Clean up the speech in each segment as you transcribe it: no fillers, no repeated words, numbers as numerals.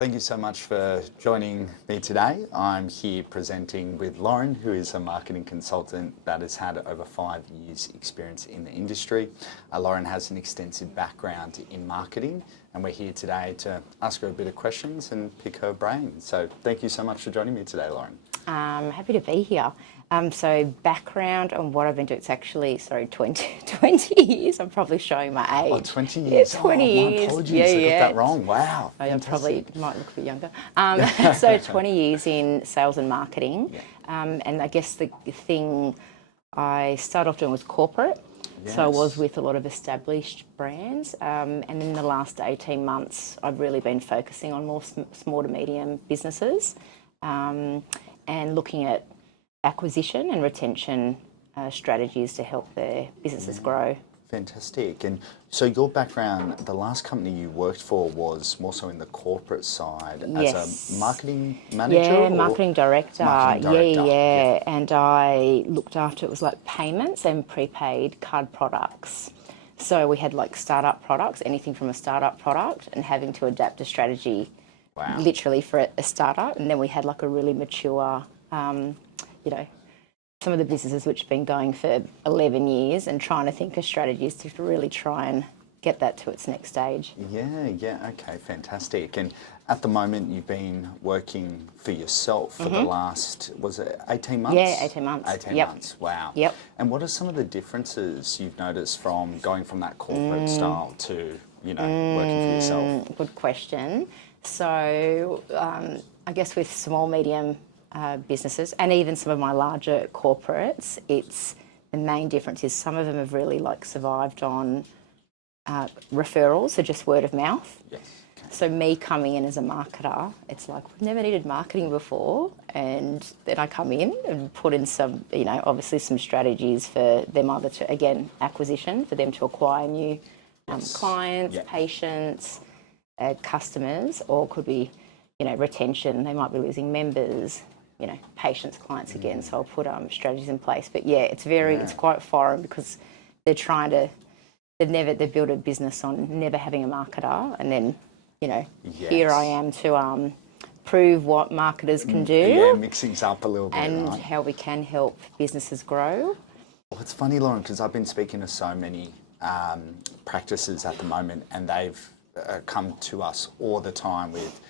Thank you so much for joining me today. I'm here presenting with Lauren, who is a marketing consultant that has had over 5 years experience in the industry. Lauren has an extensive background in marketing, and we're here today to ask her a bit of questions and pick her brain. So thank you so much for joining me today, Lauren. Happy to be here. So background on what I've been doing, it's actually, 20 years. I'm probably showing my age. Oh, 20 years. Yeah, 20 My years. apologies, I got that wrong. Wow. I probably might look a bit younger. So 20 years in sales and marketing. Yeah. And I guess the thing I started off doing was corporate. Yes. So I was with a lot of established brands. And in the last 18 months, I've really been focusing on more small to medium businesses and looking at acquisition and retention strategies to help their businesses grow. Fantastic. And so your background, the last company you worked for was more so in the corporate side as a marketing manager? Yeah, marketing director. Marketing director. Yeah. And I looked after, it was like payments and prepaid card products. So we had like startup products, anything from a startup product, and having to adapt a strategy literally for a startup. And then we had like a really mature, some of the businesses which have been going for 11 years and trying to think of strategies to really try and get that to its next stage. Yeah, okay, fantastic. And at the moment you've been working for yourself for the last, was it 18 months? Yeah, 18 months. 18 months, wow. Yep. And what are some of the differences you've noticed from going from that corporate style to, working for yourself? Good question. So I guess with small, medium businesses and even some of my larger corporates, the main difference is some of them have really survived on referrals, so just word of mouth. Yes. Okay. So me coming in as a marketer, it's like we've never needed marketing before, and then I come in and put in some, obviously some strategies for them either to, again, acquisition, for them to acquire new clients, patients, customers, or could be, retention. They might be losing members, patients, clients again. So I'll put strategies in place. But yeah, it's quite foreign because they've built a business on never having a marketer, and then, here I am to prove what marketers can do. Yeah, mix things up a little bit. And how we can help businesses grow. Well, it's funny, Lauren, because I've been speaking to so many practices at the moment, and they've come to us all the time with,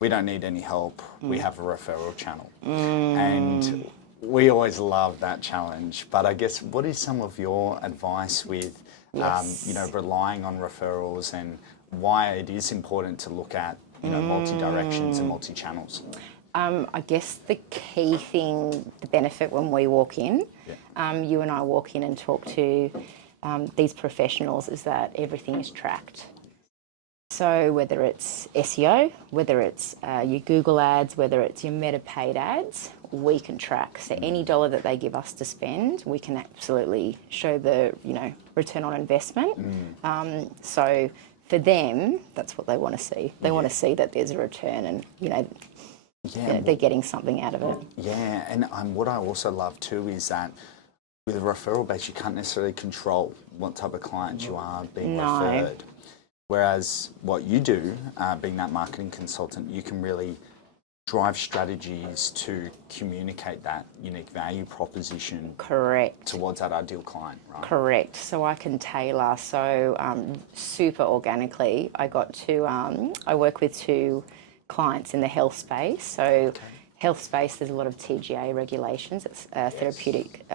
we don't need any help, we have a referral channel. And we always love that challenge. But I guess, what is some of your advice with, relying on referrals, and why it is important to look at, multi-directions and multi-channels? I guess the key thing, the benefit when we walk in, you and I walk in and talk to these professionals, is that everything is tracked. So whether it's SEO, whether it's your Google ads, whether it's your Meta paid ads, we can track. So any dollar that they give us to spend, we can absolutely show the return on investment. So for them, that's what they want to see. They want to see that there's a return, and they're getting something out of it. Yeah, and what I also love too is that with a referral base, you can't necessarily control what type of client you are being referred. Whereas what you do, being that marketing consultant, you can really drive strategies to communicate that unique value proposition towards that ideal client, right? Correct. So I can tailor. So super organically, I work with 2 clients in the health space. So health space, there's a lot of TGA regulations. It's Therapeutic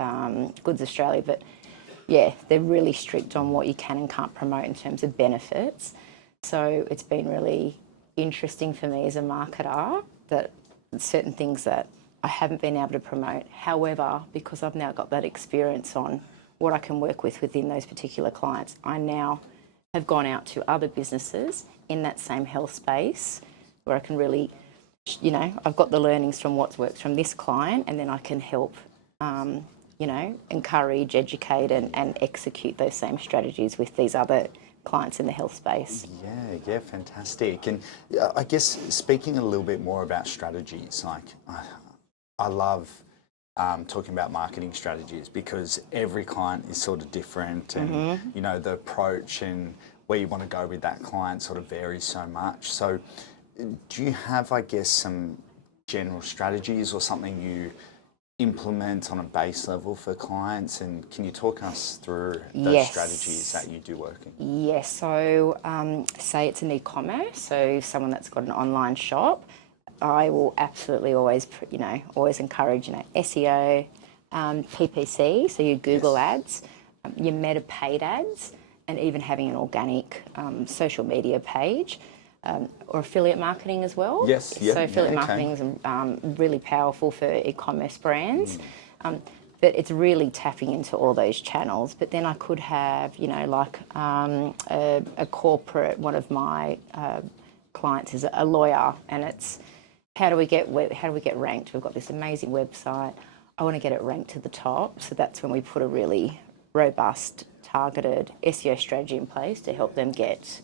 Goods Australia, but yeah, they're really strict on what you can and can't promote in terms of benefits. So it's been really interesting for me as a marketer that certain things that I haven't been able to promote. However, because I've now got that experience on what I can work with within those particular clients, I now have gone out to other businesses in that same health space where I can really, I've got the learnings from what's worked from this client, and then I can help encourage, educate, and execute those same strategies with these other clients in the health space. Yeah, fantastic. And I guess speaking a little bit more about strategies, I love talking about marketing strategies because every client is sort of different, and the approach and where you want to go with that client sort of varies so much. So do you have, I guess, some general strategies or something you implement on a base level for clients? And can you talk us through those Yes. strategies that you do work in? Yes, so say it's an e-commerce, so someone that's got an online shop, I will absolutely always, always encourage, SEO, PPC, so your Google ads, your Meta paid ads, and even having an organic social media page. Or affiliate marketing as well. Yes, yeah. So affiliate yeah, okay. marketing is really powerful for e-commerce brands. But it's really tapping into all those channels. But then I could have, like a corporate, one of my clients is a lawyer, and it's how do we get ranked? We've got this amazing website. I want to get it ranked to the top. So that's when we put a really robust, targeted SEO strategy in place to help them get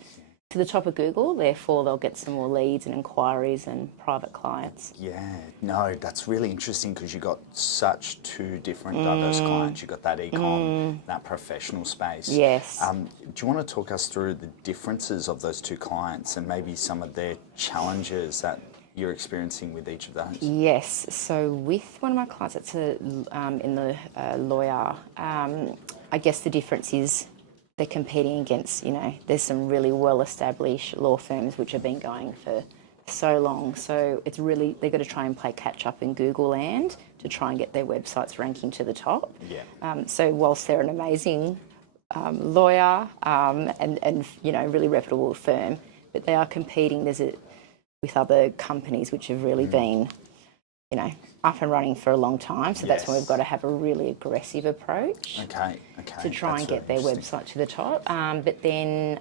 to the top of Google. Therefore, they'll get some more leads and inquiries and private clients. Yeah, no, that's really interesting because you've got such two different diverse clients. You've got that e-com, that professional space. Yes. Do you want to talk us through the differences of those two clients and maybe some of their challenges that you're experiencing with each of those? Yes. So with one of my clients, it's in the lawyer. I guess the difference is they're competing against, there's some really well-established law firms which have been going for so long. So it's really, they've got to try and play catch-up in Google land to try and get their websites ranking to the top. Yeah. So whilst they're an amazing lawyer and really reputable firm, but they are competing with other companies which have really been, up and running for a long time. So that's when we've got to have a really aggressive approach. Okay. To try and get their website to the top. But then,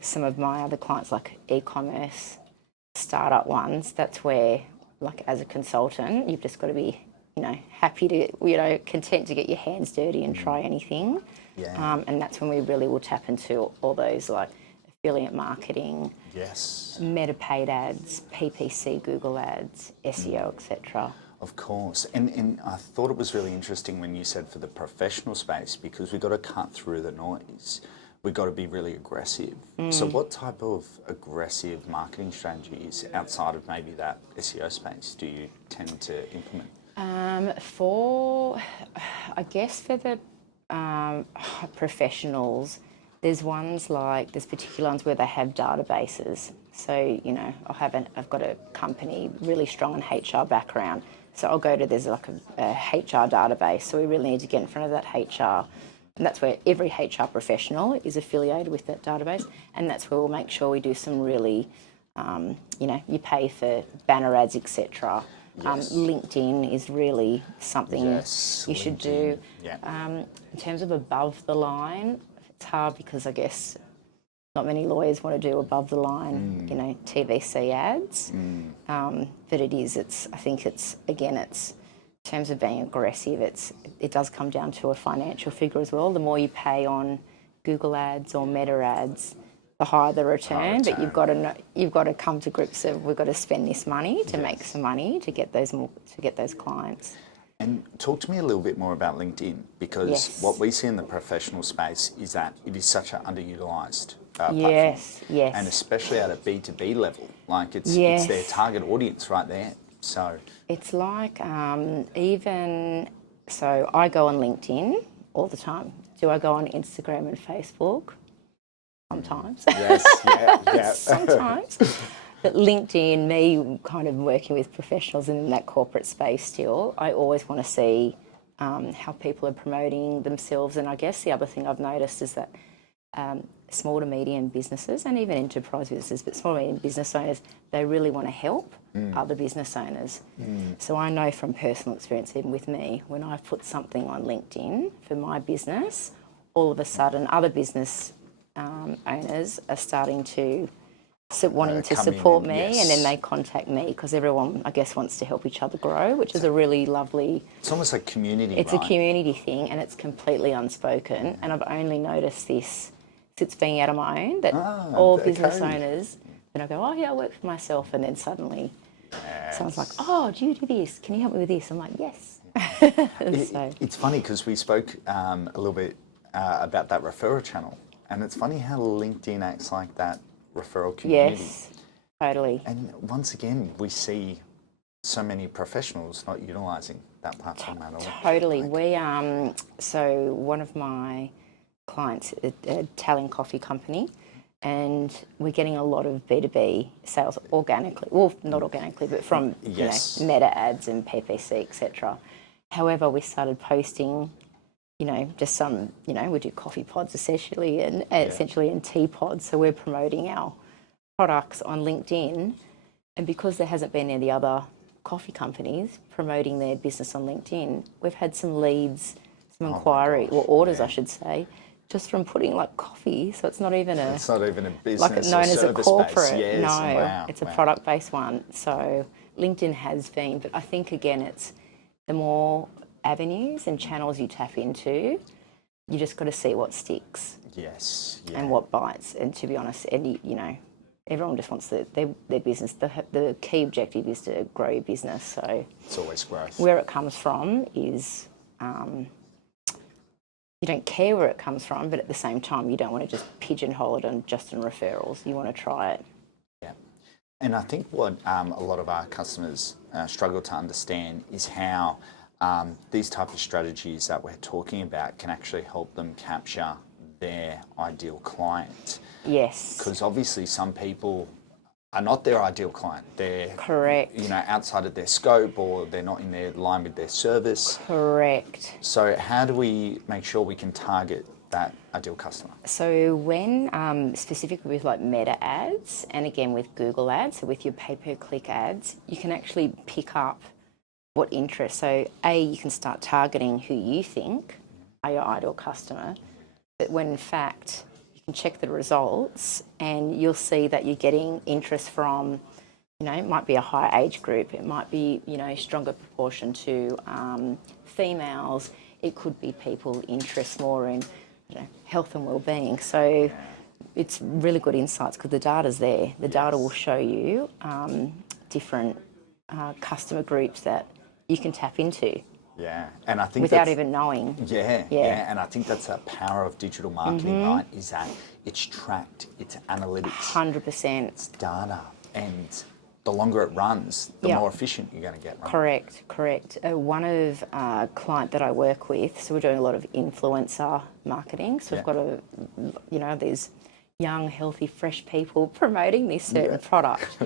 some of my other clients, like e-commerce startup ones, that's where, like as a consultant, you've just got to be, happy to, content to get your hands dirty and try anything. Yeah. And that's when we really will tap into all those like affiliate marketing, Yes. Meta paid ads, PPC, Google ads, SEO, etc. Of course. And I thought it was really interesting when you said for the professional space, because we've got to cut through the noise. We've got to be really aggressive. So what type of aggressive marketing strategies outside of maybe that SEO space do you tend to implement? For the professionals, there's particular ones where they have databases. So, I've got a company really strong in HR background. So I'll go to, there's like a HR database. So we really need to get in front of that HR. And that's where every HR professional is affiliated with that database. And that's where we'll make sure we do some really, you pay for banner ads, etc. Yes. LinkedIn is really something you should do. Yeah. In terms of above the line, it's hard because I guess not many lawyers want to do above the line, TVC ads. But I think it's in terms of being aggressive, it does come down to a financial figure as well. The more you pay on Google ads or Meta ads, the higher the return. But you've got to come to grips of we've got to spend this money to make some money to get those clients. And talk to me a little bit more about LinkedIn, because what we see in the professional space is that it is such an underutilised platform. Yes. And especially at a B2B level, like it's their target audience right there. So it's like so I go on LinkedIn all the time. Do I go on Instagram and Facebook? Sometimes. Yes, yeah. Sometimes. But LinkedIn, me kind of working with professionals in that corporate space still, I always want to see how people are promoting themselves. And I guess the other thing I've noticed is that small to medium businesses and even enterprise businesses, but small to medium business owners, they really want to help other business owners. So I know from personal experience, even with me, when I put something on LinkedIn for my business, all of a sudden other business owners are starting to wanting to support me, and then they contact me because everyone, I guess, wants to help each other grow, which is a really lovely... It's almost like community, It's a community thing, and it's completely unspoken, and I've only noticed this since being out on my own, that all business owners, then I go, oh, yeah, I work for myself, and then suddenly someone's like, oh, do you do this? Can you help me with this? I'm like, yes. It's funny because we spoke a little bit about that referral channel, and it's funny how LinkedIn acts like that referral community. Totally. And once again, we see so many professionals not utilising that platform at all. Totally. We so one of my clients, a Italian coffee company, and we're getting a lot of B2B sales organically. Well, not organically, but from Yes. Meta ads and PPC, etc. However, we started posting, just some, we do coffee pods essentially and tea pods. So we're promoting our products on LinkedIn, and because there hasn't been any other coffee companies promoting their business on LinkedIn, we've had some leads, some inquiry or orders, I should say, just from putting like coffee. So it's not even a business like known as a corporate. Yes. No, Wow. it's a product-based one. So LinkedIn has been, but I think again, it's the more avenues and channels you tap into, you just got to see what sticks. Yes. Yeah. And what bites. And to be honest, everyone just wants their business. The key objective is to grow your business. So it's always growth. Where it comes from is you don't care where it comes from, but at the same time, you don't want to just pigeonhole it on referrals. You want to try it. Yeah. And I think what a lot of our customers struggle to understand is how these type of strategies that we're talking about can actually help them capture their ideal client. Yes. Because obviously some people are not their ideal client. They're correct. Outside of their scope, or they're not in their line with their service. Correct. So how do we make sure we can target that ideal customer? So when specifically with like Meta ads, and again with Google ads, so with your pay-per-click ads, you can actually pick up what interest. So you can start targeting who you think are your ideal customer, but when in fact you can check the results and you'll see that you're getting interest from, it might be a higher age group, it might be, stronger proportion to females, it could be people interest more in health and well-being. So it's really good insights because the data's there. The data will show you different customer groups that you can tap into. Yeah, and I think without even knowing. Yeah, and I think that's the power of digital marketing, right? Is that it's tracked, it's analytics, 100%. it's data, and the longer it runs, the more efficient you're going to get. Right? Correct. One of client that I work with, so we're doing a lot of influencer marketing. So we've got these young, healthy, fresh people promoting this certain product.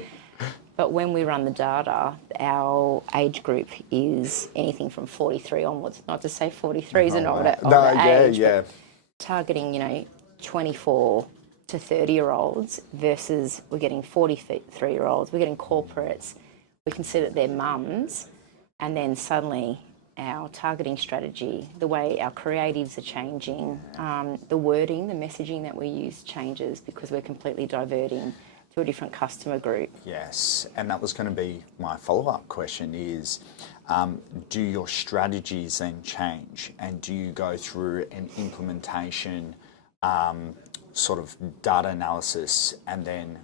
But when we run the data, our age group is anything from 43 onwards. Not to say 43 is an older age, but targeting, 24 to 30-year-olds versus we're getting 43-year-olds, we're getting corporates. We can see that they're mums, and then suddenly our targeting strategy, the way our creatives are changing, the wording, the messaging that we use changes because we're completely diverting to a different customer group. Yes, and that was going to be my follow-up question is, do your strategies then change, and do you go through an implementation sort of data analysis and then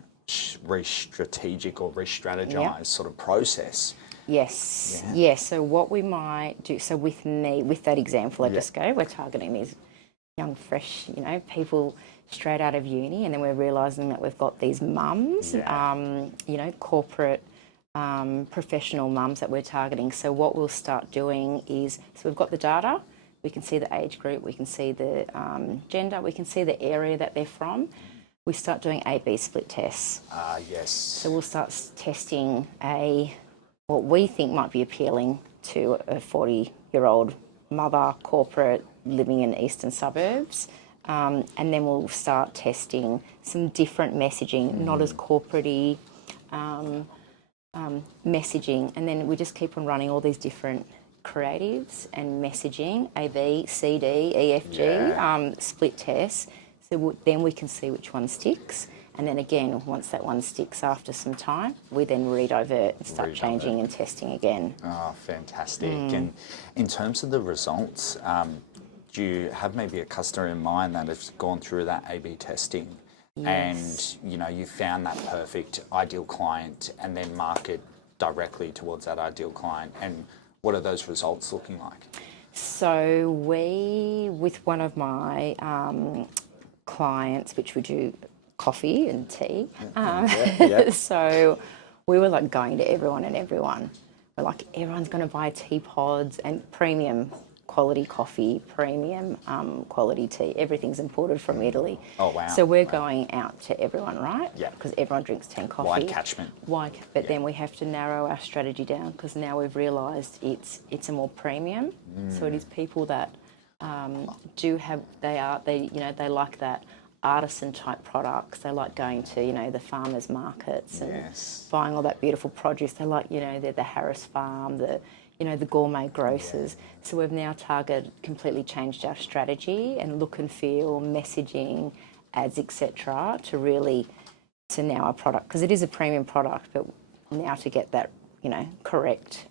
re-strategic or re-strategize sort of process? Yes. So what we might do, so with that example I just gave, we're targeting these young, fresh, people straight out of uni, and then we're realising that we've got these mums, corporate, professional mums that we're targeting. So what we'll start doing is, so we've got the data, we can see the age group, we can see the gender, we can see the area that they're from. We start doing A/B split tests. Yes. So we'll start testing what we think might be appealing to a 40-year-old mother, corporate, living in eastern suburbs. And then we'll start testing some different messaging, not as corporate-y messaging. And then we just keep on running all these different creatives and messaging, A, B, C, D, E, F, G, split tests. So then we can see which one sticks. And then again, once that one sticks after some time, we then redivert and start changing and testing again. Oh, fantastic. And in terms of the results, do you have maybe a customer in mind that has gone through that A/B testing and, you found that perfect ideal client and then market directly towards that ideal client? And what are those results looking like? So with one of my clients, which we do coffee and tea. Yeah. So we were like going to everyone and everyone. We're like, everyone's going to buy teapods and premium quality coffee, premium quality tea. Everything's imported from Italy. Oh, wow. So we're going out to everyone, right? Yeah. Because everyone drinks 10 coffee. Wide catchment. But then we have to narrow our strategy down because now we've realised it's a more premium. So it is people that they like that artisan type products. They like going to, the farmers markets and buying all that beautiful produce. They like, the Harris Farm, the gourmet grocers. So we've now completely changed our strategy and look and feel, messaging, ads, etc. to now our product, because it is a premium product, but now to get that, correct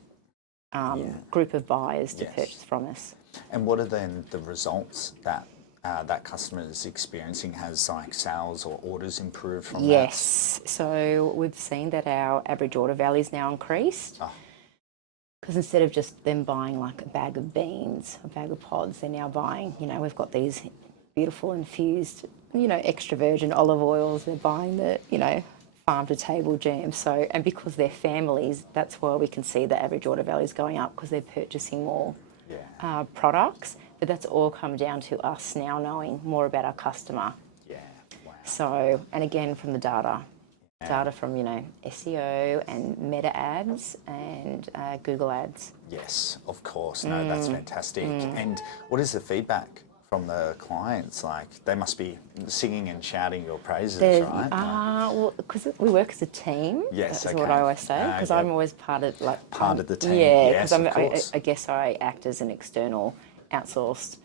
group of buyers to purchase from us. And what are then the results that that customer is experiencing? Has like sales or orders improved from that? Yes. So we've seen that our average order value is now increased. Because instead of just them buying like a bag of beans, a bag of pods, they're now buying, we've got these beautiful infused, extra virgin olive oils. They're buying the, farm to table jam. So, and because they're families, that's why we can see the average order value is going up, because they're purchasing more products. But that's all come down to us now knowing more about our customer. Yeah. Wow. So, and again, from the data from, SEO and meta ads and Google ads. Yes, of course. No, that's fantastic. And what is the feedback from the clients? Like, they must be singing and shouting your praises, right? Well, because we work as a team. Yes, that's what I always say. Because I'm always part of part of the team. Yeah, yes, because I guess I act as an external, outsourced,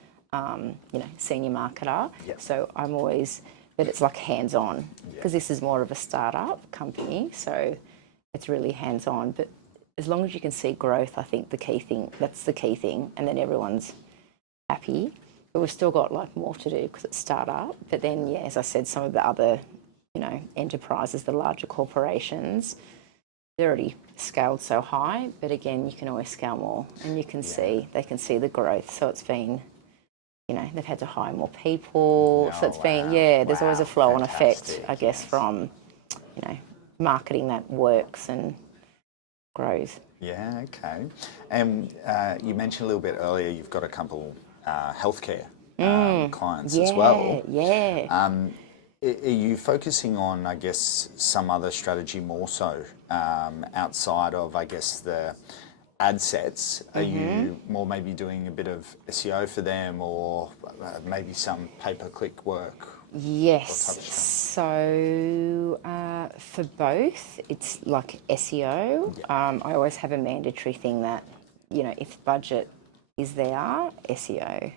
senior marketer. Yep. So I'm always, but it's like hands-on, because this is more of a startup company, so it's really hands-on. But as long as you can see growth, I think that's the key thing, and then everyone's happy. But we've still got like more to do because it's startup. But then, as I said, some of the other, enterprises, the larger corporations, they're already scaled so high. But again, you can always scale more, and they can see the growth. So it's been, they've had to hire more people. So it's been, there's always a flow-on effect, I guess, from, marketing that works and grows. Yeah, okay. And you mentioned a little bit earlier, you've got a couple healthcare clients as well. Yeah. Are you focusing on, I guess, some other strategy more so outside of, I guess, the ad sets? Are you more maybe doing a bit of SEO for them, or maybe some pay-per-click work? Yes. So for both, it's like SEO. I always have a mandatory thing that, if budget is there, SEO,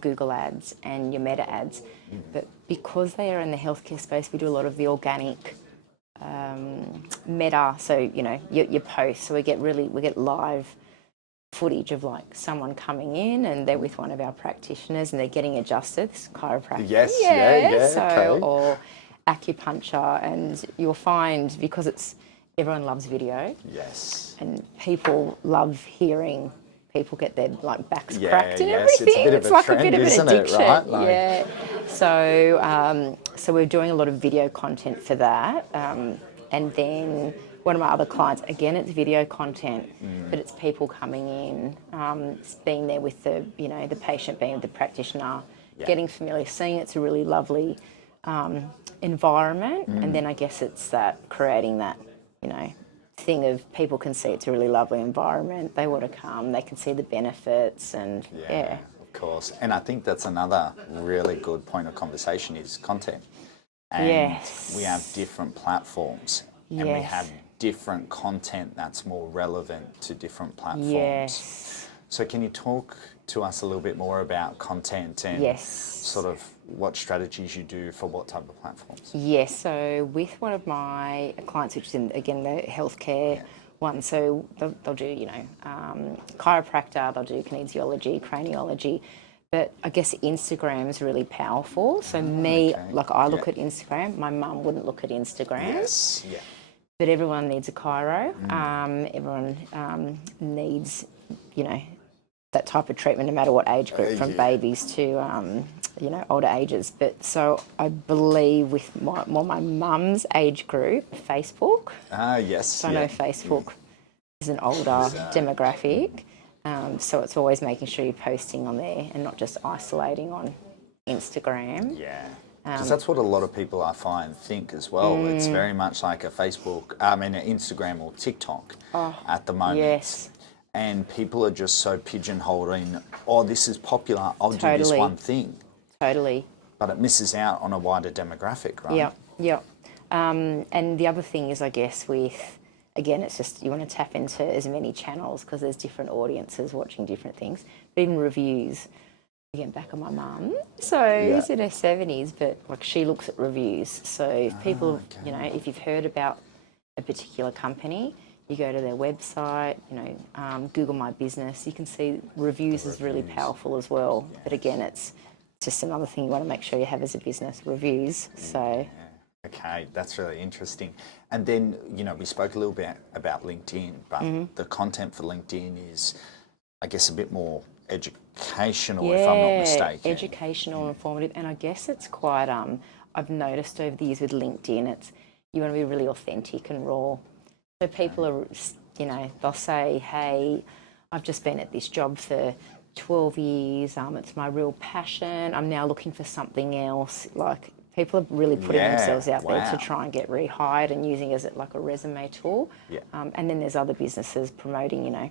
Google ads and your meta ads. But because they are in the healthcare space, we do a lot of the organic meta. So, your posts. So we get live footage of like someone coming in and they're with one of our practitioners and they're getting adjusted, chiropractic. Yes, So, okay. Or acupuncture, and you'll find, because everyone loves video. Yes. And people love hearing people get their backs cracked and yes, everything. It's like trend, a bit of an addiction. It, right? Yeah. So we're doing a lot of video content for that. And then one of my other clients, again, it's video content, but it's people coming in, being there with the patient, being with the practitioner, getting familiar, seeing it's a really lovely environment. And then I guess it's that creating that, thing of people can see it's a really lovely environment. They want to come, they can see the benefits, and Of course. And I think that's another really good point of conversation is content. And we have different platforms and we have different content that's more relevant to different platforms. So can you talk to us a little bit more about content and sort of what strategies you do for what type of platforms? Yes, so with one of my clients, which is in, again, the healthcare one, so they'll do, chiropractor, they'll do kinesiology, craniology, but I guess Instagram is really powerful. So I look at Instagram, my mum wouldn't look at Instagram. But everyone needs a chiro. Everyone needs, that type of treatment, no matter what age group, from babies to you know, older ages. But so I believe with my mum's age group, Facebook. Yes. So I know Facebook is an older demographic. So it's always making sure you're posting on there and not just isolating on Instagram. Yeah. Because that's what a lot of people I find think as well. It's very much like a Facebook, an Instagram or TikTok at the moment. Yes. And people are just so pigeonholed in, oh, this is popular, I'll do this one thing. Totally. But it misses out on a wider demographic, right? Yeah, yeah. And the other thing is, I guess, with, again, it's just you want to tap into as many channels because there's different audiences watching different things. But even reviews. Again, back on my mum. So she's in her 70s, but like she looks at reviews. So people, you know, if you've heard about a particular company, you go to their website, you know, Google My Business, you can see reviews is really powerful as well. But again, it's just another thing you want to make sure you have as a business, reviews. So. Okay, that's really interesting. And then, you know, we spoke a little bit about LinkedIn, but the content for LinkedIn is, I guess, a bit more educational, if I'm not mistaken. Educational and informative. And I guess it's quite, I've noticed over the years with LinkedIn, it's, you want to be really authentic and raw. So people are, you know, they'll say, hey, I've just been at this job for 12 years, it's my real passion, I'm now looking for something else. Like, people are really putting themselves out there to try and get rehired and using it as like a resume tool. And then there's other businesses promoting, you know,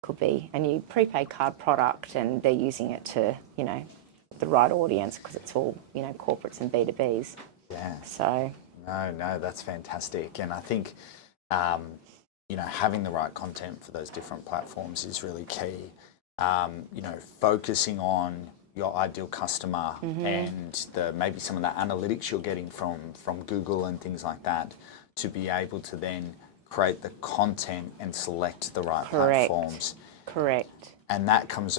could be a new prepaid card product and they're using it to, you know, the right audience because it's all, you know, corporates and B2Bs. Yeah. So. No, that's fantastic. And I think, you know, having the right content for those different platforms is really key. You know, focusing on your ideal customer and maybe some of the analytics you're getting from Google and things like that to be able to then create the content and select the right platforms. Correct. And that comes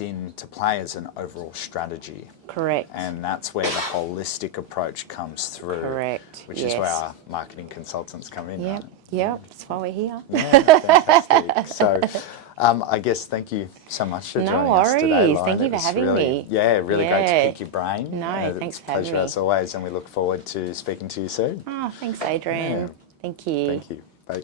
into play as an overall strategy. Correct. And that's where the holistic approach comes through. Correct. Which is where our marketing consultants come in. Yep. Right? Yep. That's why we're here. Yeah, fantastic. So, I guess thank you so much for joining us today, Lauren. Thank you for having me. Yeah, really great to pick your brain. No, thanks for having me. It's a pleasure as always, and we look forward to speaking to you soon. Oh, thanks, Adrian. Yeah. Thank you. Thank you. Bye.